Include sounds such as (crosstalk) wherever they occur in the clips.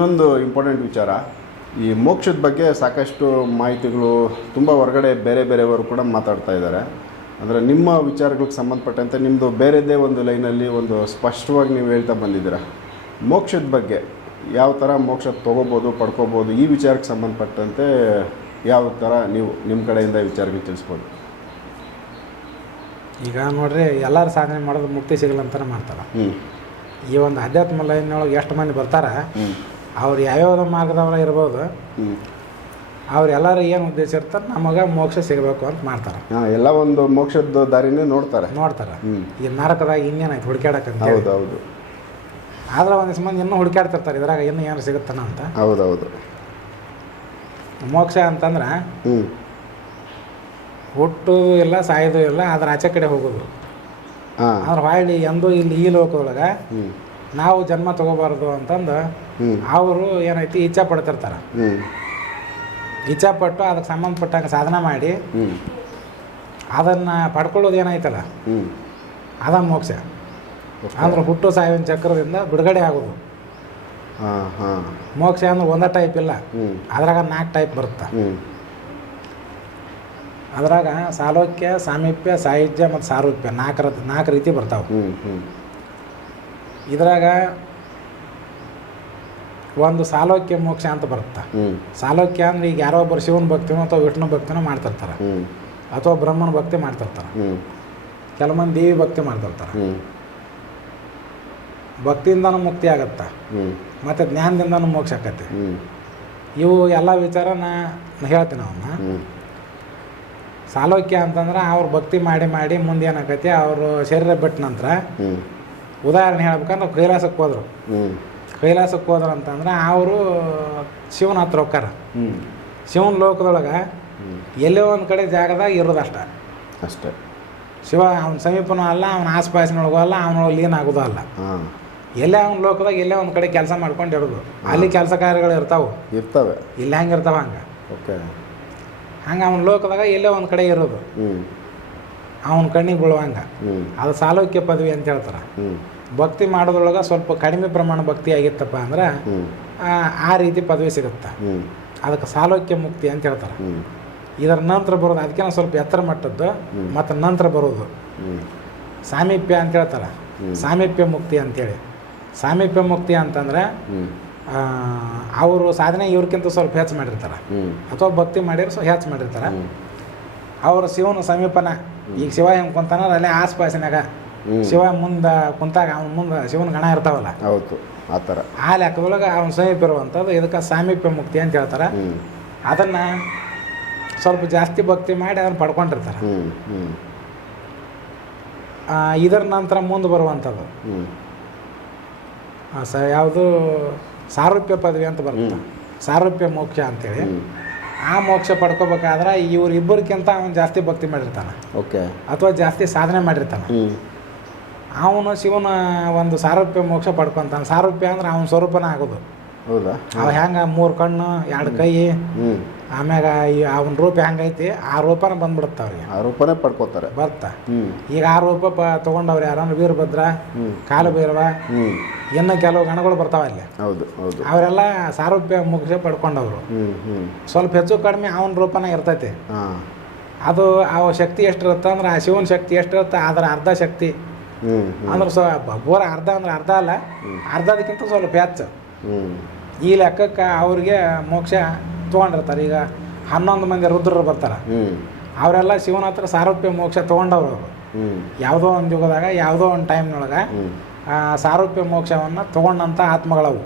ಇನ್ನೊಂದು ಇಂಪಾರ್ಟೆಂಟ್ ವಿಚಾರ ಈ ಮೋಕ್ಷದ ಬಗ್ಗೆ ಸಾಕಷ್ಟು ಮಾಹಿತಿಗಳು ತುಂಬ ಹೊರಗಡೆ ಬೇರೆ ಬೇರೆಯವರು ಕೂಡ ಮಾತಾಡ್ತಾ ಇದ್ದಾರೆ. ಅಂದರೆ ನಿಮ್ಮ ವಿಚಾರಗಳಿಗೆ ಸಂಬಂಧಪಟ್ಟಂತೆ ನಿಮ್ಮದು ಬೇರೆದೇ ಒಂದು ಲೈನಲ್ಲಿ ಒಂದು ಸ್ಪಷ್ಟವಾಗಿ ನೀವು ಹೇಳ್ತಾ ಬಂದಿದ್ದೀರ? ಮೋಕ್ಷದ ಬಗ್ಗೆ ಯಾವ ಥರ ಮೋಕ್ಷ ತೊಗೋಬೋದು ಪಡ್ಕೋಬೋದು ಈ ವಿಚಾರಕ್ಕೆ ಸಂಬಂಧಪಟ್ಟಂತೆ ಯಾವ ಥರ ನೀವು ನಿಮ್ಮ ಕಡೆಯಿಂದ ವಿಚಾರಗಳು ತಿಳಿಸ್ಬೋದು? ಈಗ ನೋಡ್ರಿ ಎಲ್ಲರೂ ಸಾಧನೆ ಮಾಡೋದು ಮುಕ್ತಿ ಸಿಗಲ್ಲ ಅಂತಾನೆ ಮಾಡ್ತಾರೆ. ಈ ಒಂದು ಅಧ್ಯಾತ್ಮ ಲೈನ್ ಒಳಗೆ ಎಷ್ಟು ಮಂದಿ ಬರ್ತಾರೆ ಅವ್ರು ಯಾವ್ಯಾವ ಮಾರ್ಗದವ್ರ ಇರ್ಬೋದು. ಅವ್ರೆಲ್ಲರೂ ಏನು ಉದ್ದೇಶ ಇರ್ತಾರೆ ನಮಗೆ ಮೋಕ್ಷ ಸಿಗಬೇಕು ಅಂತ ಮಾಡ್ತಾರೆ. ಎಲ್ಲ ಒಂದು ಮೋಕ್ಷದ ದಾರಿನೇ ನೋಡ್ತಾರೆ. ನೋಡ್ತಾರೆ. ಈ ನರಕದಾಗ ಇನ್ನೇನಾಯ್ತು? ಹುಡುಕ್ಯಾಡಕ್ಕಂತ ಹೌದು ಹೌದು ಆದ್ರೆ ಒಂದಿಷ್ಟು ಮಂದಿ ಇನ್ನೂ ಹುಡುಕ್ಯಾಡ್ತಿರ್ತಾರೆ. ಇದ್ರಾಗ ಇನ್ನೂ ಏನು ಸಿಗುತ್ತಾನ ಅಂತ. ಹೌದೌದು. ಮೋಕ್ಷ ಅಂತಂದ್ರೆ ಹುಟ್ಟು ಇಲ್ಲ ಸಾಯೋದು ಇಲ್ಲ ಅದ್ರ ಆಚೆ ಕಡೆ ಹೋಗೋದು. ಆದ್ರೆ ಅಂದ್ರೆ ಹೊಳ್ಳಿ ಎಂದೂ ಇಲ್ಲಿ ಈ ಲೋಕದೊಳಗೆ ನಾವು ಜನ್ಮ ತಗೋಬಾರ್ದು ಅಂತಂದು ಅವರು ಏನೈತಿ ಇಚ್ಛೆ ಪಡ್ತಿರ್ತಾರೆ. ಇಚ್ಛಾ ಪಟ್ಟು ಅದಕ್ಕೆ ಸಂಬಂಧಪಟ್ಟಂಗೆ ಸಾಧನ ಮಾಡಿ ಅದನ್ನು ಪಡ್ಕೊಳ್ಳೋದು ಏನೈತಲ್ಲ? ಅದ ಮೋಕ್ಷ. ಅಂದ್ರೆ ಹುಟ್ಟು ಸಾವಿನ ಚಕ್ರದಿಂದ ಬಿಡುಗಡೆ ಆಗೋದು. ಮೋಕ್ಷ ಅಂದ್ರೆ ಒಂದೇ ಟೈಪ್ ಇಲ್ಲ. ಅದ್ರಾಗ ನಾಲ್ಕು ಟೈಪ್ ಬರುತ್ತೆ. ಅದ್ರಾಗ ಸಾಲೋಕ್ಯ ಸಾಮೀಪ್ಯ ಸಾಹಿತ್ಯ ಮತ್ತು ಸಾರೂಪ್ಯ ನಾಲ್ಕು ರ- ನಾಲ್ಕು ರೀತಿ ಬರ್ತಾವೆ. ಇದ್ರಾಗ ಒಂದು ಸಾಲೋಕ್ಯ ಮೋಕ್ಷ ಅಂತ ಬರುತ್ತೆ. ಸಾಲೋಕ್ಯ ಅಂದ್ರೆ ಈಗ ಯಾರೋ ಒಬ್ಬರು ಶಿವನ ಭಕ್ತಿನೋ ಅಥವಾ ವಿಷ್ಣು ಭಕ್ತಿನೋ ಮಾಡ್ತಿರ್ತಾರೆ. ಅಥವಾ ಬ್ರಹ್ಮನ ಭಕ್ತಿ ಮಾಡ್ತಿರ್ತಾರೆ. ಕೆಲವೊಂದು ದೇವಿ ಭಕ್ತಿ ಮಾಡ್ತಿರ್ತಾರೆ. ಭಕ್ತಿಯಿಂದನೂ ಮುಕ್ತಿ ಆಗತ್ತೆ. ಮತ್ತೆ ಜ್ಞಾನದಿಂದನೂ ಮೋಕ್ಷ ಆಕತಿ. ಇವು ಎಲ್ಲ ವಿಚಾರ ನಾ ಹೇಳ್ತೀನಿ ಅವನ್ನ ಸಾಲೋಕ್ಯ ಅಂತಂದ್ರೆ ಅವ್ರು ಭಕ್ತಿ ಮಾಡಿ ಮಾಡಿ ಮುಂದೆ ಏನಾಕತಿ ಅವರು ಶರೀರ ಬಿಟ್ಟ ನಂತರ ಉದಾಹರಣೆ ಹೇಳ್ಬೇಕಂದ್ರೆ ಕೈಲಾಸಕ್ಕೆ ಹೋದ್ರು. ಕೈಲಾಸಕ್ಕೆ ಹೋದ್ರು ಅಂತಂದ್ರೆ ಅವರು ಶಿವನ ಹತ್ರ ಹೋಗ್ತಾರ. ಶಿವನ ಲೋಕದೊಳಗೆ ಎಲ್ಲೇ ಒಂದು ಕಡೆ ಜಾಗದಾಗ ಇರೋದಷ್ಟ ಅಷ್ಟೇ. ಶಿವ ಅವನ ಸಮೀಪನೂ ಅಲ್ಲ ಅವನ ಆಸ್ಪಾಸಿನೊಳಗೂ ಅಲ್ಲ ಅವನೊಳಗೆ ಲೀನ್ ಆಗೋದು ಅಲ್ಲ. ಎಲ್ಲೇ ಅವ್ನ ಲೋಕದಾಗ ಎಲ್ಲೇ ಒಂದು ಕಡೆ ಕೆಲಸ ಮಾಡ್ಕೊಂಡು ಇಡೋದು ಅಲ್ಲಿ ಕೆಲಸ ಕಾರ್ಯಗಳು ಇರ್ತಾವೆ. ಇರ್ತವೆ. ಇಲ್ಲಿ ಹೆಂಗೆ ಇರ್ತಾವ ಹಂಗೆ. ಓಕೆ. ಹಂಗೆ ಅವನ ಲೋಕದಾಗ ಎಲ್ಲೇ ಒಂದು ಕಡೆ ಇರೋದು. ಅವನ ಕಣ್ಣಿಗೆ ಬೀಳುವಂಗೆ. ಅದು ಸಾಲೋಕ್ಯ ಪದವಿ ಅಂತ ಹೇಳ್ತಾರೆ. ಭಕ್ತಿ ಮಾಡೋದ್ರೊಳಗೆ ಸ್ವಲ್ಪ ಕಡಿಮೆ ಪ್ರಮಾಣ ಭಕ್ತಿ ಆಗಿತ್ತಪ್ಪ ಅಂದ್ರೆ ಆ, ರೀತಿ ಪದವಿ ಸಿಗುತ್ತೆ. ಅದಕ್ಕೆ ಸಾಲೋಕ್ಯ ಮುಕ್ತಿ ಅಂತ ಹೇಳ್ತಾರೆ. ಇದರ ನಂತರ ಬರೋದು ಅದಕ್ಕಿಂತ ಸ್ವಲ್ಪ ಎತ್ತರ ಮಟ್ಟದ್ದು. ಮತ್ತು ನಂತರ ಬರೋದು. ಸಾಮೀಪ್ಯ ಅಂತ ಹೇಳ್ತಾರೆ. ಸಾಮೀಪ್ಯ ಮುಕ್ತಿ ಅಂತೇಳಿ. ಸಾಮೀಪ್ಯ ಮುಕ್ತಿ ಅಂತಂದ್ರೆ ಅವರು ಸಾಧನೆ ಇವ್ರಕ್ಕಿಂತ ಸ್ವಲ್ಪ ಹೆಚ್ಚು ಮಾಡಿರ್ತಾರೆ. ಅಥವಾ ಭಕ್ತಿ ಮಾಡಿದ್ರೆ ಸ್ವಲ್ಪ ಹೆಚ್ಚು ಮಾಡಿರ್ತಾರೆ. ಅವರು ಶಿವನ ಸಮೀಪನ. ಈಗ ಶಿವ ಹೆಂಗೆ ಕುಂತಾನ ಅಲ್ಲೇ ಆಸ್ಪಾಸಿನಾಗ. ಶಿವ ಮುಂದೆ ಕುಂತಾಗ ಅವ್ನ ಮುಂದೆ ಶಿವನ ಗಣ ಇರ್ತಾವಲ್ಲ. ಹೌದು ಆ ಥರ. ಆ ಲೆಕ್ಕದೊಳಗೆ ಅವ್ನ ಸಮೀಪ ಇರುವಂಥದ್ದು ಇದಕ್ಕೆ ಸಾಮೀಪ್ಯ ಮುಕ್ತಿ ಅಂತ ಹೇಳ್ತಾರೆ. ಅದನ್ನ ಸ್ವಲ್ಪ ಜಾಸ್ತಿ ಭಕ್ತಿ ಮಾಡಿ ಅದನ್ನ ಪಡ್ಕೊಂಡಿರ್ತಾರೆ. ಇದರ ನಂತರ ಮುಂದೆ ಬರುವಂಥದ್ದು. ಆ, ಸ ಯಾವುದು ಸಾರೂಪ್ಯ ಪದವಿ ಅಂತ ಬರ್ತದೆ. ಸಾರೂಪ್ಯ ಮೋಕ್ಷ ಅಂತೇಳಿ. ಆ ಮೋಕ್ಷ ಪಡ್ಕೋಬೇಕಾದ್ರೆ ಇವ್ರಿಬ್ಬರಿಗಿಂತ ಅವನು ಜಾಸ್ತಿ ಭಕ್ತಿ ಮಾಡಿರ್ತಾನೆ. ಓಕೆ ಅಥವಾ ಜಾಸ್ತಿ ಸಾಧನೆ ಮಾಡಿರ್ತಾನೆ. ಅವನು ಶಿವನ ಒಂದು ಸಾರೂಪ್ಯ ಮೋಕ್ಷ ಪಡ್ಕೊತಾನೆ. ಸಾರೂಪ್ಯ ಅಂದ್ರೆ ಅವನ ಸ್ವರೂಪನ ಆಗೋದು. ಹೌದಾ? ಅವ ಹೆಂಗೆ ಮೂರು ಕಣ್ಣು ಎರಡು ಕೈ. ಆಮ್ಯಾಗ ಈ ಅವನ ರೂಪ ಹೆಂಗೈತಿ ಆ ರೂಪನ ಬಂದ್ಬಿಡುತ್ತೆ ಅವ್ರಿಗೆ ರೂಪನೇ ಪಡ್ಕೋತಾರೆ. ಬರ್ತಾ. ಈಗ ಆ ರೂಪ ಪ ಯಾರು ವೀರಭದ್ರ ಕಾಲು ಭೈರವ ಇನ್ನು ಕೆಲವು ಗಣಗಳು ಬರ್ತಾವ ಅಲ್ಲಿ. ಹೌದು ಹೌದು. ಅವರೆಲ್ಲ ಸಾರೂಪ್ಯ ಮೋಕ್ಷ ಪಡ್ಕೊಂಡವರು. ಸ್ವಲ್ಪ ಹೆಚ್ಚು ಕಡಿಮೆ ಅವನ ರೂಪನ ಇರ್ತೈತಿ. ಅದು ಆ ಶಕ್ತಿ ಎಷ್ಟಿರುತ್ತೆ ಅಂದ್ರೆ ಆ ಶಿವನ ಶಕ್ತಿ ಎಷ್ಟಿರುತ್ತೆ ಅದರ ಅರ್ಧ ಶಕ್ತಿ. ಅಂದ್ರೆ ಸ್ವಲ್ಪ ಬೋರ ಅರ್ಧ ಅಂದ್ರೆ ಅರ್ಧ ಅಲ್ಲ. ಅರ್ಧದಕ್ಕಿಂತ ಸ್ವಲ್ಪ ಹೆಚ್ಚು. ಈ ಲೆಕ್ಕಕ್ಕೆ ಅವ್ರಿಗೆ ಮೋಕ್ಷ ತೊಗೊಂಡಿರ್ತಾರೆ. ಈಗ ಹನ್ನೊಂದು ಮಂದಿ ರುದ್ರರು ಬರ್ತಾರೆ. ಅವರೆಲ್ಲ ಶಿವನ ಹತ್ರ ಸಾರೂಪ್ಯ ಮೋಕ್ಷ ತೊಗೊಂಡವ್ರು ಅವರು. ಯಾವುದೋ ಒಂದು ಯುಗದಾಗ ಯಾವುದೋ ಒಂದು ಟೈಮ್ನೊಳಗೆ ಸಾರೂಪ್ಯ ಮೋಕ್ಷವನ್ನು ತೊಗೊಂಡಂಥ ಆತ್ಮಗಳವು.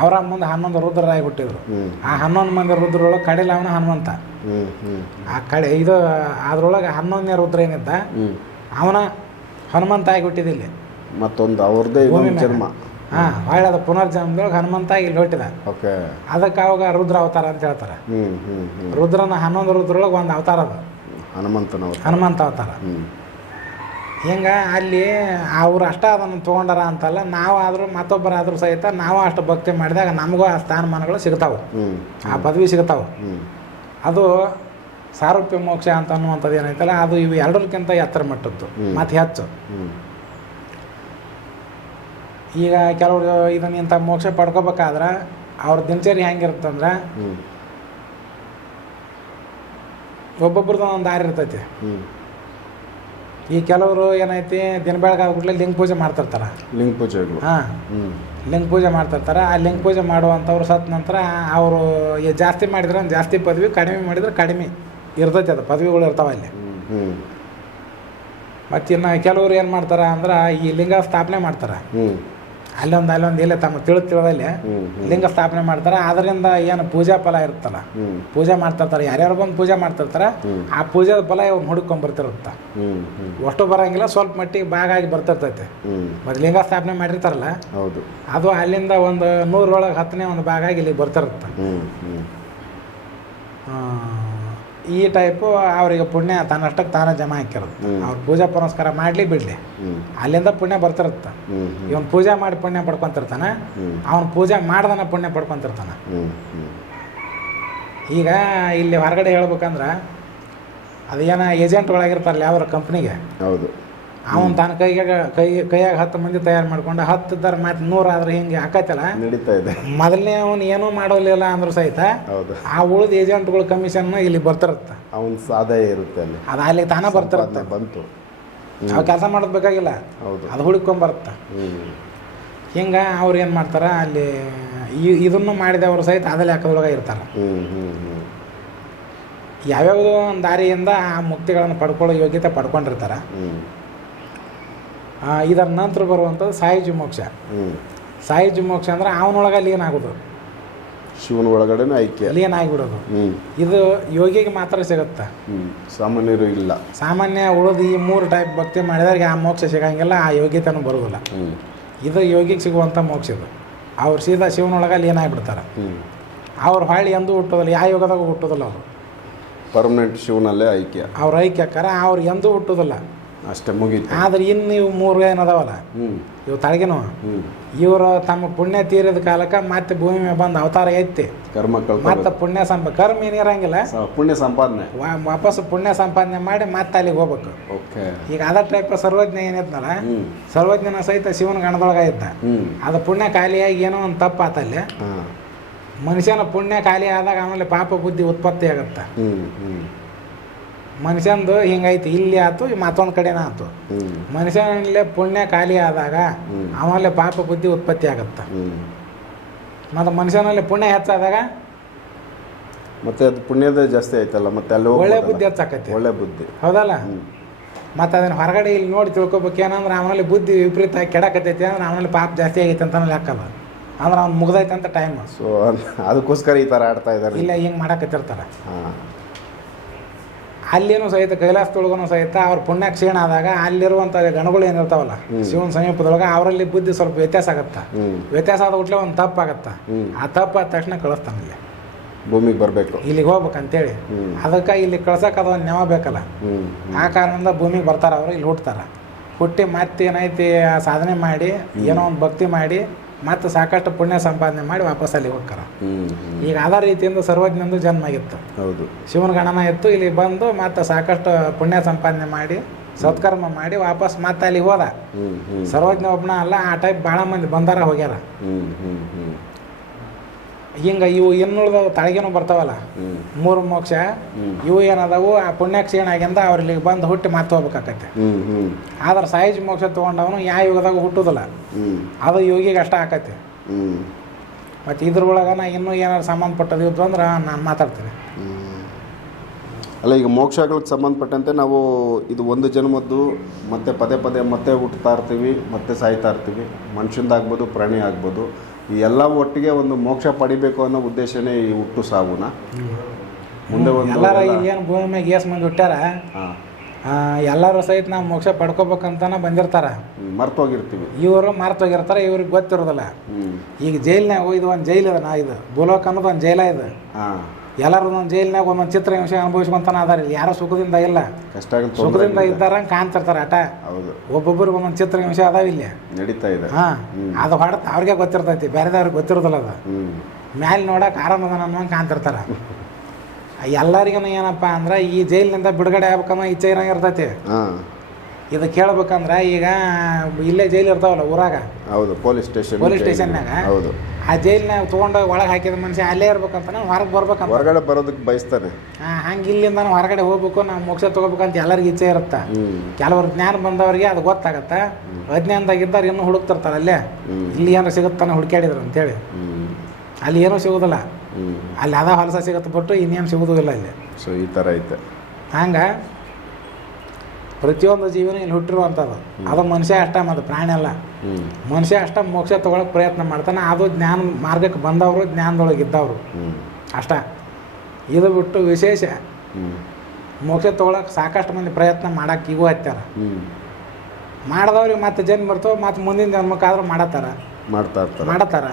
ಅವರ ಮುಂದೆ ಹನ್ನೊಂದು ರುದ್ರರಾಗಿ ಹುಟ್ಟಿದ್ರು ಆ ಹನ್ನೊಂದು ಮಂದಿ ರುದ್ರೊಳಗೆ ಕಡೆಲ ಅವನು ಹನುಮಂತ. ಆ ಕಡೆ ಇದು ಅದ್ರೊಳಗೆ ಹನ್ನೊಂದನೇ ರುದ್ರ ಏನಿದ್ದ? ಅವನ ಹನುಮಂತ ಆಗಿಬಿಟ್ಟಿದ್ದಿಲ್ಲ. ಮತ್ತೊಂದು ಅವ್ರದ್ದೇ. ಜನ್ಮ. ಹಾಂ ಹೊಳ್ಳಿ ಅದು ಪುನರ್ಜನ್ಮದೊಳಗೆ ಹನುಮಂತ ಇಲ್ಲಿ ಹೊಟ್ಟಿದ. ಓಕೆ. ಅದಕ್ಕೆ ಅವಾಗ ರುದ್ರ ಅವತಾರ ಅಂತ ಹೇಳ್ತಾರೆ. ರುದ್ರನ ಹನ್ನೊಂದು ರುದ್ರೊಳಗೆ ಒಂದು ಅವತಾರ ಅದು. ಹನುಮಂತನ ಹನುಮಂತ ಅವತಾರ. ಹಿಂಗ ಅಲ್ಲಿ ಅವ್ರು ಅಷ್ಟ ಅದನ್ನು ತಗೊಂಡಾರ ಅಂತಲ್ಲ ನಾವಾದರೂ ಮತ್ತೊಬ್ಬರಾದರೂ ಸಹಿತ ನಾವು ಅಷ್ಟು ಭಕ್ತಿ ಮಾಡಿದಾಗ ನಮಗೂ ಆ ಸ್ಥಾನಮಾನಗಳು ಸಿಗ್ತಾವೆ. ಆ ಪದವಿ ಸಿಗ್ತಾವೆ. ಅದು ಸಾರೂಪ್ಯ ಮೋಕ್ಷ ಅಂತ ಅನ್ನುವಂಥದ್ದು ಏನೈತಲ್ಲ ಅದು ಇವು ಎರಡಕ್ಕಿಂತ ಎತ್ತರ ಮಟ್ಟದ್ದು ಮತ್ತೆ ಹೆಚ್ಚು. ಈಗ ಕೆಲವರು ಇದನ್ನ ಇಂಥ ಮೋಕ್ಷ ಪಡ್ಕೋಬೇಕಾದ್ರೆ ಅವ್ರ ದಿನಚರಿ ಹೆಂಗಿರುತ್ತಂದ್ರೆ ಒಬ್ಬೊಬ್ರದ್ದು ಒಂದು ದಾರಿ ಇರ್ತೈತಿ. ಈ ಕೆಲವರು ಏನೈತಿ ದಿನ ಬೆಳಗ್ಗೆ ಲಿಂಗ ಪೂಜೆ ಮಾಡ್ತಿರ್ತಾರೆ. ಲಿಂಗ ಪೂಜೆ ಹಾಂ. ಲಿಂಗ ಪೂಜೆ ಮಾಡ್ತಿರ್ತಾರೆ. ಆ ಲಿಂಗ ಪೂಜೆ ಮಾಡುವಂಥವ್ರು ಸತ್ತ ನಂತರ ಅವರು ಜಾಸ್ತಿ ಮಾಡಿದ್ರೆ ಜಾಸ್ತಿ ಪದವಿ ಕಡಿಮೆ ಮಾಡಿದ್ರೆ ಕಡಿಮೆ ಇರ್ತೈತಿ ಅದು. ಪದವಿಗಳು ಇರ್ತಾವ ಅಲ್ಲಿ. ಮತ್ತು ಇನ್ನು ಕೆಲವ್ರು ಏನು ಮಾಡ್ತಾರೆ ಅಂದ್ರೆ ಈ ಲಿಂಗ ಸ್ಥಾಪನೆ ಮಾಡ್ತಾರೆ. ಅಲ್ಲೊಂದು ಅಲ್ಲೊಂದು ಇಲ್ಲೇ ತಮ್ಮ ತಿಳಿದು ತಿಳಿದಲ್ಲಿ ಲಿಂಗ ಸ್ಥಾಪನೆ ಮಾಡ್ತಾರೆ. ಅದರಿಂದ ಏನು ಪೂಜಾ ಫಲ ಇರುತ್ತಲ್ಲ. ಪೂಜೆ ಮಾಡ್ತಿರ್ತಾರೆ. ಯಾರ್ಯಾರು ಬಂದು ಪೂಜೆ ಮಾಡ್ತಿರ್ತಾರೆ. ಆ ಪೂಜಾದ ಫಲ ಇವ್ನು ಹುಡುಕೊಂಡ್ ಬರ್ತಿರುತ್ತ. ಅಷ್ಟು ಬರಂಗಿಲ್ಲ ಸ್ವಲ್ಪ ಮಟ್ಟಿಗೆ ಭಾಗ ಆಗಿ ಬರ್ತಿರ್ತೈತೆ ಮತ್ತೆ ಲಿಂಗ ಸ್ಥಾಪನೆ ಮಾಡಿರ್ತಾರಲ್ಲ ಹೌದು. ಅದು ಅಲ್ಲಿಂದ ಒಂದು ನೂರೊಳಗೆ ಹತ್ತನೇ ಒಂದು ಭಾಗ ಆಗಿ ಇಲ್ಲಿಗೆ ಬರ್ತಿರುತ್ತೆ. ಈ ಟೈಪು ಅವರಿಗೆ ಪುಣ್ಯ ತನ್ನಷ್ಟಕ್ಕೆ ತಾನೇ ಜಮಾ ಹಾಕಿರೋದು. ಅವ್ರು ಪೂಜಾ ಪುನಸ್ಕಾರ ಮಾಡಲಿ ಬಿಡಲಿ. ಅಲ್ಲಿಂದ ಪುಣ್ಯ ಬರ್ತಿರುತ್ತೆ. ಇವನು ಪೂಜೆ ಮಾಡಿ ಪುಣ್ಯ ಪಡ್ಕೊಂತಿರ್ತಾನೆ ಅವನು ಪೂಜೆ ಮಾಡ್ದನ ಪುಣ್ಯ ಪಡ್ಕೊಂತಿರ್ತಾನೆ. ಈಗ ಇಲ್ಲಿ ಹೊರಗಡೆ ಹೇಳ್ಬೇಕಂದ್ರೆ ಅದೇನೋ ಏಜೆಂಟ್ ಒಳಗಿರ್ತಾರಲ್ಲ ಯಾವ್ದಾರ ಕಂಪ್ನಿಗೆ ಹೌದು. ಅವನು ತನ್ನ ಕೈಗೆ ಕೈ ಕೈಯಾಗ ಹತ್ತು ಮಂದಿ ತಯಾರು ಮಾಡ್ಕೊಂಡು ಹತ್ತು ತರ ಮತ್ತೆ ನೂರು ಆದ್ರೆ ಹಿಂಗೆ ಹಾಕೈತಲ್ಲ? ನಡೀತಾ ಇದೆ. ಮೊದಲನೇ ಅವನು ಏನೂ ಮಾಡೋಲಿಲ್ಲ ಅಂದ್ರೂ ಸಹಿತ ಹೌದು. ಆ ಉಳಿದ ಏಜೆಂಟ್ಗಳು ಕಮಿಷನ್ ಇಲ್ಲಿ ಬರ್ತಿರುತ್ತೆ. ಅವನ ಆದಾಯ ಇರುತ್ತೆ ಅಲ್ಲಿ. ಅದು ಅಲ್ಲಿ ತಾನೇ ಬರ್ತಿರುತ್ತೆ. ಬಂತು. ಅವ್ ಕೆಲಸ ಮಾಡೋದು ಬೇಕಾಗಿಲ್ಲ ಹೌದು. ಅದು ಹುಡುಕೊಂಬರುತ್ತೆ. ಹಿಂಗೆ ಅವ್ರು ಏನು ಮಾಡ್ತಾರೆ ಅಲ್ಲಿ ಇದನ್ನು ಮಾಡಿದವರು ಸಹಿತ ಅದಲ್ಲಿ ಲೆಕ್ಕದೊಳಗೆ ಇರ್ತಾರೆ. ಯಾವ್ಯಾವುದೋ ಒಂದು ದಾರಿಯಿಂದ ಆ ಮುಕ್ತಿಗಳನ್ನು ಪಡ್ಕೊಳ್ಳೋ ಯೋಗ್ಯತೆ ಪಡ್ಕೊಂಡಿರ್ತಾರೆ. ಇದರ ನಂತರ ಬರುವಂಥದ್ದು ಸಾಯುಜಿ ಮೋಕ್ಷ. ಸಾಯುಜಿ ಮೋಕ್ಷ ಅಂದ್ರೆ ಅವನೊಳಗೆ ಅಲ್ಲಿ ಆಗೋದು. ಶಿವನ ಒಳಗಡೆ ಐಕ್ಯ. ಲೀನ ಆಗಿಬಿಡೋದು. ಇದು ಯೋಗಿಗೆ ಮಾತ್ರ ಸಿಗುತ್ತೆ. ಸಾಮಾನ್ಯರು ಇಲ್ಲ. ಸಾಮಾನ್ಯ ಉಳಿದು ಈ ಮೂರು ಟೈಪ್ ಭಕ್ತಿ ಮಾಡಿದಾಗ ಆ ಮೋಕ್ಷ ಸಿಗಂಗಿಲ್ಲ ಆ ಯೋಗ್ಯತೆನೂ ಬರೋದಿಲ್ಲ. ಇದು ಯೋಗಿಗೆ ಸಿಗುವಂಥ ಮೋಕ್ಷ ಇದು. ಅವ್ರು ಸೀದಾ ಶಿವನೊಳಗೆ ಅಲ್ಲಿ ಆಗಿಬಿಡ್ತಾರೆ. ಹ್ಞೂ ಅವ್ರು ಹೊಳ್ಳಿ ಎಂದೂ ಹುಟ್ಟೋದಿಲ್ಲ ಯಾವ ಯೋಗದಾಗ ಹುಟ್ಟೋದಿಲ್ಲ ಅವರು. ಪರ್ಮನೆಂಟ್ ಶಿವನಲ್ಲೇ ಐಕ್ಯ. ಅವ್ರ ಐಕ್ಯಕ್ಕಾರ ಅವ್ರು ಎಂದೂ ಹುಟ್ಟೋದಿಲ್ಲ. ಅಷ್ಟೇ ಮುಗೀತು. ಆದ್ರೆ ಇನ್ನು ಇವು ಮೂರು ಏನದಾವಲ್ಲ ಅದಾವಲ್ಲ? ಇವು ತಳಗಿನವ. ಇವರು ತಮ್ಮ ಪುಣ್ಯ ತೀರಿದ ಕಾಲಕ್ಕೆ ಮತ್ತೆ ಭೂಮಿ ಮೇಲೆ ಬಂದು ಅವತಾರ ಎತ್ತಿ ಕರ್ಮ ಮತ್ತೆ ಪುಣ್ಯ ಸಂಪ ಕರ್ಮ ಏನಿರಂಗಿಲ್ಲ ಪುಣ್ಯ ಸಂಪಾದನೆ. ವಾಪಸ್ ಪುಣ್ಯ ಸಂಪಾದನೆ ಮಾಡಿ ಮತ್ತೆ ಅಲ್ಲಿಗೆ ಹೋಗ್ಬೇಕು. ಓಕೆ. ಈಗ ಅದ ಟೈಪ್ ಸರ್ವಜ್ಞ ಏನಿದ್ನಲ್ಲ ಸರ್ವಜ್ಞನ ಸಹಿತ ಶಿವನ ಗಣದೊಳಗ ಇದ್ದ. ಅದು ಪುಣ್ಯ ಖಾಲಿಯಾಗಿ ಏನೋ ಒಂದು ತಪ್ಪು ಆತಲ್ಲಿ. ಮನುಷ್ಯನ ಪುಣ್ಯ ಖಾಲಿ ಆದಾಗ ಆಮೇಲೆ ಪಾಪ ಬುದ್ಧಿ ಉತ್ಪತ್ತಿ ಆಗುತ್ತೆ. ಮನುಷ್ಯಂದು ಹಿಂಗೈತಿ ಇಲ್ಲಿ ಆತು ಮತ್ತೊಂದು ಕಡೆನ ಆತು. ಮನುಷ್ಯನಲ್ಲೇ ಪುಣ್ಯ ಖಾಲಿ ಆದಾಗ. ಆಮೇಲೆ ಪಾಪ ಬುದ್ಧಿ ಉತ್ಪತ್ತಿ ಆಗುತ್ತೆ. ಮತ್ತು ಮನುಷ್ಯನಲ್ಲಿ ಪುಣ್ಯ ಹೆಚ್ಚಾದಾಗ ಮತ್ತೆ ಅದು ಪುಣ್ಯದ ಜಾಸ್ತಿ ಆಯ್ತಲ್ಲ ಮತ್ತೆ ಅಲ್ಲಿ ಒಳ್ಳೆ ಬುದ್ಧಿ ಹೆಚ್ಚಾಕತಿ ಒಳ್ಳೆ ಬುದ್ಧಿ. ಹೌದಲ್ಲ? ಮತ್ತು ಅದನ್ನು ಹೊರಗಡೆ ಇಲ್ಲಿ ನೋಡಿ ತಿಳ್ಕೊಬೇಕು ಏನಂದ್ರೆ ಅವನಲ್ಲಿ ಬುದ್ಧಿ ವಿಪರೀತ ಕೆಡಕತೈತಿ ಅಂದ್ರೆ ಅವನಲ್ಲಿ ಪಾಪ ಜಾಸ್ತಿ ಆಗೈತೆ ಅಂತ ಲೆಕ್ಕಲ್ಲ ಅಂದ್ರೆ ಅವ್ನು ಮುಗ್ದೈತೆ ಅಂತ ಟೈಮ್ ಸೊ ಅದಕ್ಕೋಸ್ಕರ ಈ ಥರ ಆಡ್ತಾ ಇದ್ದಾರೆ. ಇಲ್ಲ ಹಿಂಗೆ ಮಾಡಕತ್ತಿರ್ತಾರೆ. ಹಾಂ. ಅಲ್ಲಿನೂ ಸಹಿತ ಕೈಲಾಸದೊಳಗೂ ಸಹಿತ ಅವ್ರ ಪುಣ್ಯ ಕ್ಷೀಣ ಆದಾಗ ಅಲ್ಲಿರುವಂಥ ಗಣಗಳು ಏನಿರ್ತಾವಲ್ಲ ಶಿವನ ಸಮೀಪದೊಳಗೆ ಅವರಲ್ಲಿ ಬುದ್ಧಿ ಸ್ವಲ್ಪ ವ್ಯತ್ಯಾಸ ಆಗತ್ತ? ವ್ಯತ್ಯಾಸ ಆದ ಕೂಡಲೇ ಒಂದು ತಪ್ಪಾಗತ್ತೆ ಆ ತಪ್ಪು ಆದ ತಕ್ಷಣ ಕಳಿಸ್ತಾನೆ ಇಲ್ಲಿ. ಭೂಮಿಗೆ ಬರಬೇಕು. ಇಲ್ಲಿಗೆ ಹೋಗ್ಬೇಕಂತೇಳಿ. ಹೇಳಿ ಅದಕ್ಕೆ ಇಲ್ಲಿ ಕಳ್ಸಕ್ಕೆ ಅದೊಂದು ನೆವ ಬೇಕಲ್ಲ. ಆ ಕಾರಣದಿಂದ ಭೂಮಿಗೆ ಬರ್ತಾರೆ ಅವರು ಇಲ್ಲಿ ಹುಟ್ತಾರೆ. ಹುಟ್ಟಿ ಮತ್ತೆ ಏನೈತಿ ಆ ಸಾಧನೆ ಮಾಡಿ ಏನೋ ಒಂದು ಭಕ್ತಿ ಮಾಡಿ ಮತ್ತೆ ಸಾಕಷ್ಟು ಪುಣ್ಯ ಸಂಪಾದನೆ ಮಾಡಿ ವಾಪಸ್ ಅಲ್ಲಿ ಹೋಗ್ತಾರೆ. ಈಗ ಅದ ರೀತಿಯಿಂದ ಸರ್ವಜ್ಞಂದು ಜನ್ಮ ಆಗಿತ್ತು. ಹೌದು. ಶಿವನ ಗಣನ ಇತ್ತು ಇಲ್ಲಿ ಬಂದು ಮತ್ತೆ ಸಾಕಷ್ಟು ಪುಣ್ಯ ಸಂಪಾದನೆ ಮಾಡಿ ಸತ್ಕರ್ಮ ಮಾಡಿ ವಾಪಸ್ ಮತ್ತೆ ಅಲ್ಲಿ ಹೋದ. ಸರ್ವಜ್ಞ ಒಬ್ಬನ ಅಲ್ಲ ಆ ಟೈಪ್ ಭಾಳ ಮಂದಿ ಬಂದಾರ ಹೋಗ್ಯಾರ. ಹಿಂಗೆ ಇವು ಇನ್ನುಳಿದವು ತಳಗೇನು ಬರ್ತಾವಲ್ಲ? ಮೂರು ಮೋಕ್ಷ ಇವು ಏನದಾವು ಆ ಪುಣ್ಯಕ್ಷ ಏನಾಗ್ಯಂದ ಅವ್ರಿಗೆ ಅವ್ರು ಬಂದು ಹುಟ್ಟಿ ಮತ್ತೆ ಹೋಗ್ಬೇಕಾಕೈತೆ. ಆದ್ರೆ ಸಾಯಿಜ್ ಮೋಕ್ಷ ತೊಗೊಂಡವನು ಯಾವ ಯುಗದಾಗ ಹುಟ್ಟುದಿಲ್ಲ. ಅದು ಯೋಗಿಗೆ ಅಷ್ಟ ಆಕೈತಿ. ಮತ್ತೆ ಮತ್ತು ಇದ್ರೊಳಗೆ ನಾ ಇನ್ನೂ ಏನಾರು ಸಂಬಂಧಪಟ್ಟದ್ದು ಇದ್ದು ಅಂದ್ರೆ ನಾನು ಮಾತಾಡ್ತೀನಿ. ಅಲ್ಲ ಈಗ ಮೋಕ್ಷಗಳಿಗೆ ಸಂಬಂಧಪಟ್ಟಂತೆ ನಾವು ಇದು ಒಂದು ಜನ್ಮದ್ದು ಮತ್ತೆ ಪದೇ ಪದೇ ಮತ್ತೆ ಹುಟ್ಟುತ್ತಾ ಇರ್ತೀವಿ ಮತ್ತೆ ಸಾಯ್ತಾ ಇರ್ತೀವಿ. ಮನುಷ್ಯಂದಾಗ್ಬೋದು ಪ್ರಾಣಿ ಆಗ್ಬೋದು. ಈ ಎಲ್ಲ ಒಟ್ಟಿಗೆ ಒಂದು ಮೋಕ್ಷ ಪಡಿಬೇಕು ಅನ್ನೋ ಉದ್ದೇಶನೇ ಈ ಹುಟ್ಟು ಸಾವುನ ಮುಂದೆ ಒಂದು ಎಲ್ಲಾರ ಏನು ಭೂಮಿ ಮ್ಯಾಗ ಏಸ್ ಮಂದಿ ಹುಟ್ಟ್ಯಾರ ಹಾಂ. ಎಲ್ಲರೂ ಸಹಿತ ನಾವು ಮೋಕ್ಷ ಪಡ್ಕೋಬೇಕಂತನ ಬಂದಿರ್ತಾರ. ಮರ್ತೋಗಿರ್ತೀವಿ. ಇವರು ಮಾರ್ತೋಗಿರ್ತಾರೆ ಇವ್ರಿಗೆ ಗೊತ್ತಿರೋದಿಲ್ಲ. ಈಗ ಜೈಲ್ನಾಗ ಇದು ಒಂದು ಜೈಲ್ ಇದೆ ನಾ ಇದು. ಬುಲೋಕ್ ಅನ್ನೋದು ಒಂದು ಜೈಲ ಇದೆ. ಹಾಂ. ಎಲ್ಲರೂ ಒಂದೊಂದು ಜೈಲಿನಾಗ ಒಂದೊಂದು ಚಿತ್ರ ಹಿಂಸೆ ಅನುಭವಿಸ್ಕೊಂತಾನ ಅದಾರ. ಇಲ್ಲಿ ಯಾರೋ ಸುಖದಿಂದ ಇಲ್ಲ. ಕಷ್ಟ ಸುಖದಿಂದ ಇದ್ದಾರ ಕಾಣ್ತಿರ್ತಾರೆ ಆಟ. ಹೌದು. ಒಬ್ಬೊಬ್ಬರಿಗೆ ಒಂದೊಂದು ಚಿತ್ರ ಹಿಂಸೆ ಅದಾವ ಇಲ್ಲಿ. ನಡೀತಾ ಇದೆ. ಹಾಂ. ಅದು ಹೊಡೆತ ಅವ್ರಿಗೆ ಗೊತ್ತಿರ್ತೈತಿ. ಬೇರೆದವ್ರಿಗೆ ಗೊತ್ತಿರೋದಿಲ್ಲ ಅದು. ಮ್ಯಾಲೆ ನೋಡಕ್ಕೆ ಆರಾಮದ ಅನ್ನೋಂಗೆ ಕಾಣ್ತಿರ್ತಾರೆ. ಎಲ್ಲರಿಗೂ ಏನಪ್ಪ ಅಂದ್ರೆ ಈ ಜೈಲಿನಿಂದ ಬಿಡುಗಡೆ ಆಗ್ಬೇಕನ್ನೋ ಇಚ್ಛೆ ಇರಂಗೆ ಇರ್ತೈತಿ. ಇದು ಕೇಳ್ಬೇಕಂದ್ರೆ ಈಗ ಇಲ್ಲೇ ಜೈಲು ಇರ್ತಾವಲ್ಲ ಊರಾಗ. ಹೌದು ಪೊಲೀಸ್ ಸ್ಟೇಷನ್ ಪೊಲೀಸ್ ಸ್ಟೇಷನ್ನಾಗ ಹೌದು. ಆ ಜೈಲಿನ ತೊಗೊಂಡು ಒಳಗೆ ಹಾಕಿದ ಮನುಷ್ಯ ಅಲ್ಲೇ ಇರ್ಬೇಕಂತ ಹೊರಗೆ ಬರ್ಬೇಕಂತ. ಹೊರಗಡೆ ಬರೋದಕ್ಕೆ ಬಯಸ್ತಾನೆ ಹಂಗೆ ಇಲ್ಲಿಂದ ನಾನು ಹೊರಗಡೆ ಹೋಗ್ಬೇಕು ನಾವು ಮೋಕ್ಷ ತೊಗೋಬೇಕಂತ ಎಲ್ಲರಿಗೂ ಇಚ್ಛೆ ಇರುತ್ತೆ. ಕೆಲವರು ಜ್ಞಾನ ಬಂದವರಿಗೆ ಅದು ಗೊತ್ತಾಗತ್ತೆ. ಅಜ್ಞಾನದಾಗಿದ್ದಾರೆ ಇನ್ನೂ ಹುಡುಕ್ತಿರ್ತಾರೆ ಅಲ್ಲೇ. ಇಲ್ಲಿ ಏನಾರು ಸಿಗುತ್ತಾನೆ ಹುಡುಕ್ಯಾಡಿದ್ರು ಅಂತೇಳಿ. ಅಲ್ಲಿ ಏನೂ ಸಿಗೋದಿಲ್ಲ. ಅಲ್ಲಿ ಅದ ಹೊಲಸ ಸಿಗತ್ತೆ ಬಿಟ್ಟು ಇನ್ನೇನು ಸಿಗೋದಿಲ್ಲ ಇಲ್ಲಿ ಸೊ ಈ ಥರ ಐತೆ. ಹಂಗೆ ಪ್ರತಿಯೊಂದು ಜೀವನ ಇಲ್ಲಿ ಹುಟ್ಟಿರುವಂಥದ್ದು. ಅದು ಮನುಷ್ಯ ಅಷ್ಟ ಮತ್ತು ಪ್ರಾಣಿ ಅಲ್ಲ. ಮನುಷ್ಯ ಅಷ್ಟ ಮೋಕ್ಷ ತೊಗೊಳಕ್ಕೆ ಪ್ರಯತ್ನ ಮಾಡ್ತಾನೆ. ಅದು ಜ್ಞಾನ ಮಾರ್ಗಕ್ಕೆ ಬಂದವರು ಜ್ಞಾನದೊಳಗೆ ಇದ್ದವರು. ಅಷ್ಟ. ಇದು ಬಿಟ್ಟು ವಿಶೇಷ. ಮೋಕ್ಷ ತೊಗೊಳಕ್ಕೆ ಸಾಕಷ್ಟು ಮಂದಿ ಪ್ರಯತ್ನ ಮಾಡಕ್ಕೆ ಈಗೂ ಹತ್ತಾರ ಮಾಡಿದವ್ರಿಗೆ ಮತ್ತೆ ಜನ್ಮ ಬರ್ತವೆ ಮತ್ತೆ ಮುಂದಿನ ಜನ್ಮಕ್ಕಾದ್ರೂ ಮಾಡತ್ತಾರ. ಮಾಡ್ತಾ ಇರ್ತಾರೆ. ಮಾಡತ್ತಾರ.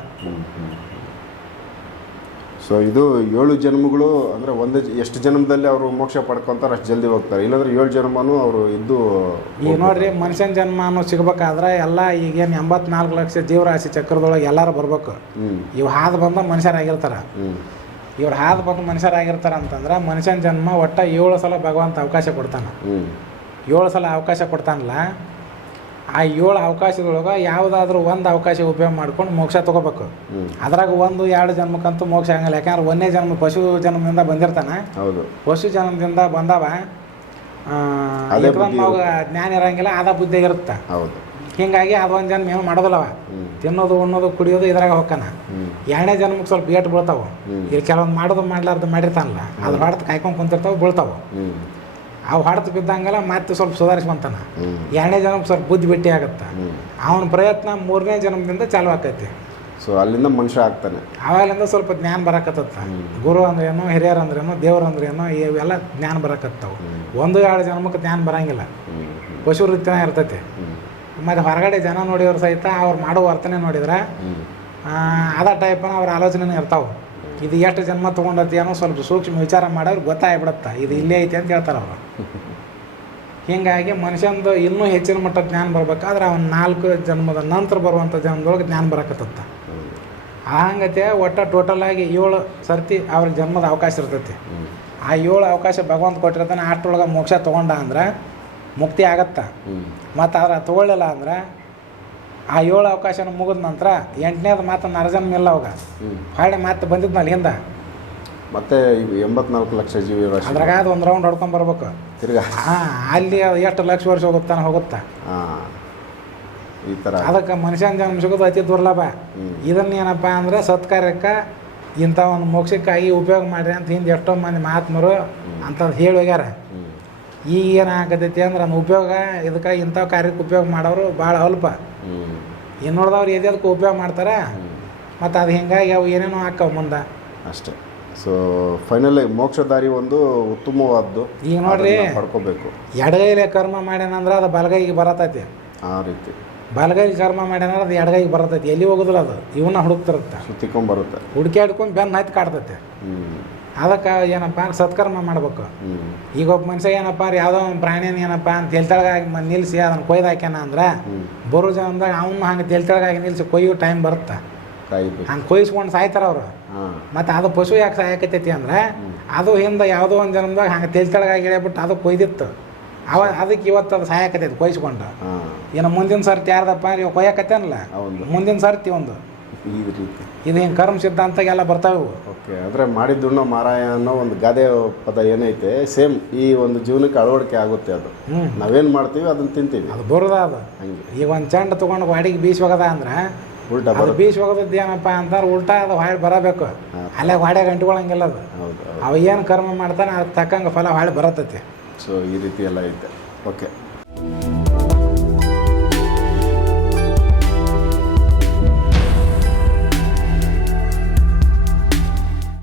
ಸೊ ಇದು ಏಳು ಜನ್ಮಗಳು ಅಂದರೆ ಒಂದೇ ಎಷ್ಟು ಜನ್ಮದಲ್ಲಿ ಅವರು ಮೋಕ್ಷ ಪಡ್ಕೊತಾರೆ ಅಷ್ಟು ಜಲ್ದಿ ಹೋಗ್ತಾರೆ. ಇಲ್ಲಾಂದ್ರೆ ಏಳು ಜನ್ಮನೂ ಅವರು ಇದ್ದು ಈಗ ನೋಡ್ರಿ ಮನುಷ್ಯನ ಜನ್ಮ ಅನ್ನೋ ಸಿಗ್ಬೇಕಾದ್ರೆ ಎಲ್ಲ ಈಗೇನು ಎಂಬತ್ನಾಲ್ಕು ಲಕ್ಷ ಜೀವರಾಶಿ ಚಕ್ರದೊಳಗೆ ಎಲ್ಲರೂ ಬರ್ಬೇಕು. ಇವ್ರು ಇವು ಹಾದು ಬಂದ ಮನುಷ್ಯರಾಗಿರ್ತಾರೆ. ಇವ್ರು ಹಾದು ಬಂದು ಮನುಷ್ಯರಾಗಿರ್ತಾರೆ ಅಂತಂದ್ರೆ ಮನುಷ್ಯನ ಜನ್ಮ ಒಟ್ಟ ಏಳು ಸಲ ಭಗವಂತ ಅವಕಾಶ ಕೊಡ್ತಾನೆ. ಏಳು ಸಲ ಅವಕಾಶ ಕೊಡ್ತಾನಲ್ಲ ಆ ಏಳು ಅವಕಾಶದೊಳಗೆ ಯಾವುದಾದ್ರೂ ಒಂದು ಅವಕಾಶ ಉಪಯೋಗ ಮಾಡ್ಕೊಂಡು ಮೋಕ್ಷ ತೊಗೋಬೇಕು. ಅದ್ರಾಗ ಒಂದು ಎರಡು ಜನ್ಮಕ್ಕಂತೂ ಮೋಕ್ಷ ಆಗಂಗಿಲ್ಲ. ಯಾಕಂದ್ರೆ ಒಂದೇ ಜನ್ಮ ಪಶು ಜನ್ಮದಿಂದ ಬಂದಿರ್ತಾನೆ. ಹೌದು. ಪಶು ಜನ್ಮದಿಂದ ಬಂದವ ಅವಾಗ ಜ್ಞಾನ ಇರಂಗಿಲ್ಲ ಅದ ಬುದ್ಧಿ ಇರುತ್ತೆ. ಹೌದು. ಹಿಂಗಾಗಿ ಒಂದು ಜನ್ಮ ಏನು ಮಾಡೋದಿಲ್ಲವ. ತಿನ್ನೋದು ಉಣ್ಣೋದು ಕುಡಿಯೋದು ಇದ್ರಾಗ ಹೊಕ್ಕನ. ಎರಡನೇ ಜನ್ಮಕ್ಕೆ ಸ್ವಲ್ಪ ಏಟು ಬೀಳ್ತಾವೆ. ಇಲ್ಲಿ ಕೆಲವೊಂದು ಮಾಡೋದು ಮಾಡ್ಲಾರ್ದು ಮಾಡಿರ್ತಾನಲ್ಲ. ಅದ್ರ ಹೊಡೆದು ಕಾಯ್ಕೊಂಡು ಕುಂತಿರ್ತಾವೆ ಬೀಳ್ತಾವೆ. ಅವು ಹೊಡೆದು ಬಿದ್ದಂಗೆಲ್ಲ ಮತ್ತೆ ಸ್ವಲ್ಪ ಸುಧಾರಿಸ್ಕೊಂತಾನ ಎರಡನೇ ಜನ್ಮಕ್ಕೆ ಸ್ವಲ್ಪ ಬುದ್ಧಿ ಭೇಟಿ ಆಗುತ್ತೆ. ಅವನ ಪ್ರಯತ್ನ ಮೂರನೇ ಜನ್ಮದಿಂದ ಚಾಲು ಆಕೈತಿ. ಸೊ ಅಲ್ಲಿಂದ ಮನುಷ್ಯ ಆಗ್ತಾನೆ. ಅವಾಗಲಿಂದ ಸ್ವಲ್ಪ ಜ್ಞಾನ ಬರಕತ್ತ. ಗುರು ಅಂದ್ರೇನು ಹಿರಿಯರು ಅಂದ್ರೇನು ದೇವ್ರು ಅಂದ್ರೇನು ಇವೆಲ್ಲ ಜ್ಞಾನ ಬರಕತ್ತವು. ಒಂದು ಎರಡು ಜನ್ಮಕ್ಕೆ ಜ್ಞಾನ ಬರಂಗಿಲ್ಲ. ಪಶು ವೃತ್ತಿನ ಇರ್ತೈತಿ. ಮತ್ತು ಹೊರಗಡೆ ಜನ ನೋಡಿದ್ರು ಸಹಿತ ಅವ್ರು ಮಾಡೋ ವರ್ತನೆ ನೋಡಿದ್ರೆ ಅದ ಟೈಪನ ಅವ್ರ ಆಲೋಚನೆ ಇರ್ತಾವೆ. ಇದು ಎಷ್ಟು ಜನ್ಮ ತೊಗೊಂಡತಿ ಅನ್ನೋ ಸ್ವಲ್ಪ ಸೂಕ್ಷ್ಮ ವಿಚಾರ ಮಾಡೋರು ಗೊತ್ತಾಗ್ಬಿಡತ್ತೆ. ಇದು ಇಲ್ಲೇ ಐತಿ ಅಂತ ಹೇಳ್ತಾರೆ ಅವರು. (laughs) ಹೀಗಾಗಿ ಮನುಷ್ಯಂದು ಇನ್ನೂ ಹೆಚ್ಚಿನ ಮಟ್ಟ ಜ್ಞಾನ ಬರ್ಬೇಕಾದ್ರೆ ಅವ್ನು ನಾಲ್ಕು ಜನ್ಮದ ನಂತರ ಬರುವಂಥ ಜನ್ಮದೊಳಗೆ ಜ್ಞಾನ ಬರಕತ್ತ ಹಂಗತೆ ಒಟ್ಟು ಟೋಟಲ್ ಆಗಿ ಏಳು ಸರ್ತಿ ಅವ್ರಿಗೆ ಜನ್ಮದ ಅವಕಾಶ ಇರ್ತೈತಿ. ಆ ಏಳು ಅವಕಾಶ ಭಗವಂತ ಕೊಟ್ಟಿರ್ತಾನೆ ಅಷ್ಟರೊಳಗೆ ಮೋಕ್ಷ ತೊಗೊಂಡ ಅಂದ್ರೆ ಮುಕ್ತಿ ಆಗತ್ತೆ. ಮತ್ತು ಅದ್ರ ತೊಗೊಳ್ಳಿಲ್ಲ ಅಂದ್ರೆ ಆ ಏಳು ಅವಕಾಶನ ಮುಗಿದ ನಂತರ ಎಂಟನೇದು ಮಾತು ನರಜನ್ ಇಲ್ಲ ಅವಾಗ. ಹಳ್ಳಿ ಮಾತು ಮತ್ತೆ ಬಂದಿದ್ನಲ್ಲ ಹಿಂದೆ. ಮತ್ತೆ ಎಂಬತ್ನಾಲ್ಕು ಲಕ್ಷ ಜೀವಿ ಅದ್ರಾಗ ಅದು ಒಂದು ರೌಂಡ್ ಹೊಡ್ಕೊಂಡ್ ಬರ್ಬೇಕು. ತಿರ್ಗಾ? ಹಾಂ ಅಲ್ಲಿ ಎಷ್ಟು ಲಕ್ಷ ವರ್ಷ ಹೋಗುತ್ತಾನೆ ಹೋಗುತ್ತಾ? ಈ ಥರ ಅದಕ್ಕೆ ಮನುಷ್ಯನ ಜನ್ಮ ಸಿಗೋದು ಅತಿ ದುರ್ಲಭ. ಹ್ಮ್. ಇದನ್ನ ಏನಪ್ಪ ಅಂದ್ರೆ ಸತ್ಕಾರ್ಯಕ್ಕೆ ಇಂಥ ಒಂದು ಮೋಕ್ಷಕ್ಕಾಗಿ ಉಪಯೋಗ ಮಾಡ್ರಿ ಅಂತ ಹಿಂದೆ ಎಷ್ಟೋ ಮಂದಿ ಮಹಾತ್ಮರು ಅಂಥದ್ದು ಹೇಳಿ ಹೋಗ್ಯಾರ. ಈಗ ಏನಾಗತೈತಿ ಅಂದ್ರೆ ನಮ್ಮ ಉಪಯೋಗ ಇದಕ್ಕೆ ಇಂಥ ಕಾರ್ಯಕ್ಕೆ ಉಪಯೋಗ ಮಾಡೋರು ಭಾಳ ಅಲ್ಪ. ಇನ್ನು ನೋಡಿದವ್ರು ಅದಕ್ಕೆ ಉಪಯೋಗ ಮಾಡ್ತಾರೆ? ಮತ್ತು ಅದು ಹಿಂಗಾಗಿ ಅವು ಏನೇನೋ ಹಾಕವು ಮುಂದೆ. ಅಷ್ಟೇ. ಸೊ ಫೈನಲ್ ಮೋಕ್ಷ ದಾರಿ ಒಂದು ಉತ್ತಮವಾದ್ದು. ಈಗ ನೋಡ್ರಿ ಪಡ್ಕೋಬೇಕು. ಎಡಗೈಲೆ ಕರ್ಮ ಮಾಡ್ಯಾನಂದ್ರೆ ಅದು ಬಲಗೈಗೆ ಬರತೈತಿ. ಆ ರೀತಿ. ಬಲಗೈಗೆ ಕರ್ಮ ಮಾಡ್ಯಾನಂದ್ರೆ ಅದು ಎಡಗೈಗೆ ಬರತೈತಿ. ಎಲ್ಲಿ ಹೋಗುದಿಲ್ಲ ಅದು? ಇವನ್ನ ಹುಡುಕ್ತಿರುತ್ತೆ. ಸುತ್ತಿಕೊಂಬರುತ್ತೆ ಹುಡುಕ್ಯಾಡ್ಕೊಂಡು ಬೆನ್ನು ಹತ್ತಿ ಕಾಡ್ತೈತೆ. ಹ್ಮ್. ಅದಕ್ಕೆ ಏನಪ್ಪ ಸತ್ಕರ್ಮ ಮಾಡ್ಬೇಕು. ಈಗ ಒಬ್ಬ ಮನುಷ್ಯ ಏನಪ್ಪ ರೀ ಯಾವುದೋ ಒಂದು ಪ್ರಾಣಿನ ಏನಪ್ಪ ಅಂತ ತೆಲ್ತಳಗಾಗಿ ಮ ನಿಲ್ಲಿಸಿ ಅದನ್ನು ಕೊಯ್ದು ಹಾಕ್ಯಾನ ಅಂದ್ರೆ ಬರು ಜನದಾಗ ಅವನು ಹಂಗೆ ತೆಲ್ತಳಗಾಗಿ ನಿಲ್ಲಿಸಿ ಕೊಯ್ಯೋ ಟೈಮ್ ಬರುತ್ತೆ. ಹಂಗೆ ಕೊಯ್ಸ್ಕೊಂಡು ಸಾಯ್ತಾರ ಅವರು. ಮತ್ತು ಅದು ಪಶು ಯಾಕೆ ಸಾಯಕತ್ತೈತಿ ಅಂದ್ರೆ ಅದು ಹಿಂದೆ ಯಾವುದೋ ಒಂದು ಜನ್ಮದಾಗ ಹಂಗೆ ತೆಲ್ತಳಗಾಗಿ ಇಳಿಬಿಟ್ಟು ಅದು ಕೊಯ್ದಿತ್ತು. ಅವ ಅದಕ್ಕೆ ಇವತ್ತು ಅದು ಸಾಯಕತ್ತೈತಿ ಕೊಯ್ಸ್ಕೊಂಡು. ಏನೋ ಮುಂದಿನ ಸರ್ತಿ ಯಾರ್ದಪ್ಪ ನೀವು ಕೊಯ್ಯಕತ್ತೇನಲ್ಲ? ಮುಂದಿನ ಸರ್ತಿ ಒಂದು. ಈ ರೀತಿ ಇದೇನು ಕರ್ಮ ಸಿದ್ಧಾಂತಗೆಲ್ಲ ಬರ್ತಾವೆ ಓಕೆ ಅಂದರೆ ಮಾಡಿದ್ದುಣ್ಣ ಮಾರಾಯ ಅನ್ನೋ ಒಂದು ಗಾದೆ ಪದ ಏನೈತೆ ಸೇಮ್ ಈ ಒಂದು ಜೀವನಕ್ಕೆ ಅಳವಡಿಕೆ ಆಗುತ್ತೆ ಅದು. ನಾವೇನು ಮಾಡ್ತೀವಿ ಅದನ್ನು ತಿಂತೀವಿ. ಅದು ಬರೋದ ಅದು. ಹಂಗೆ. ಈಗ ಒಂದು ಚೆಂಡ ತೊಗೊಂಡು ವಾಡಿಗೆ ಬೀಸ್ ಹೋಗದ ಅಂದ್ರೆ ಉಲ್ಟಾ ಅದು ಬೀಸಿ ಹೋಗೋದದ್ದು ಏನಪ್ಪ ಅಂತಾರೆ ಉಲ್ಟಾ ಅದು ಹೊಳೆ ಬರಬೇಕು. ಅಲ್ಲೇ ಹೊಡ್ಯಾಗ ಅಂಟ್ಕೊಳಂಗಿಲ್ಲ ಅದು. ಅವ ಏನು ಕರ್ಮ ಮಾಡ್ತಾನೆ ಅದು ತಕ್ಕಂಗೆ ಫಲ ಹೊಳೆ ಬರತೈತಿ. ಸೊ ಈ ರೀತಿ ಎಲ್ಲ ಐತೆ. ಓಕೆ.